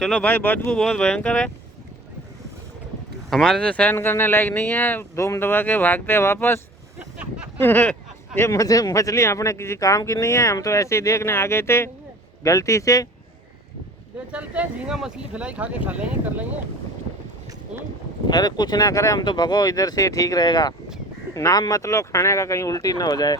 चलो भाई, बदबू बहुत भयंकर है, हमारे से सहन करने लायक नहीं है। धूम दबा के भागते हैं वापस। ये मुझे मछली अपने किसी काम की नहीं है, हम तो ऐसे ही देखने आ गए थे गलती से। ले चलते हैं, झींगा मछली फिलाई खा के खा लेंगे, कर लेंगे। अरे कुछ ना करें हम तो, भगो इधर से ठीक रहेगा। नाम मत लो खाने का, कहीं उल्टी ना हो जाए।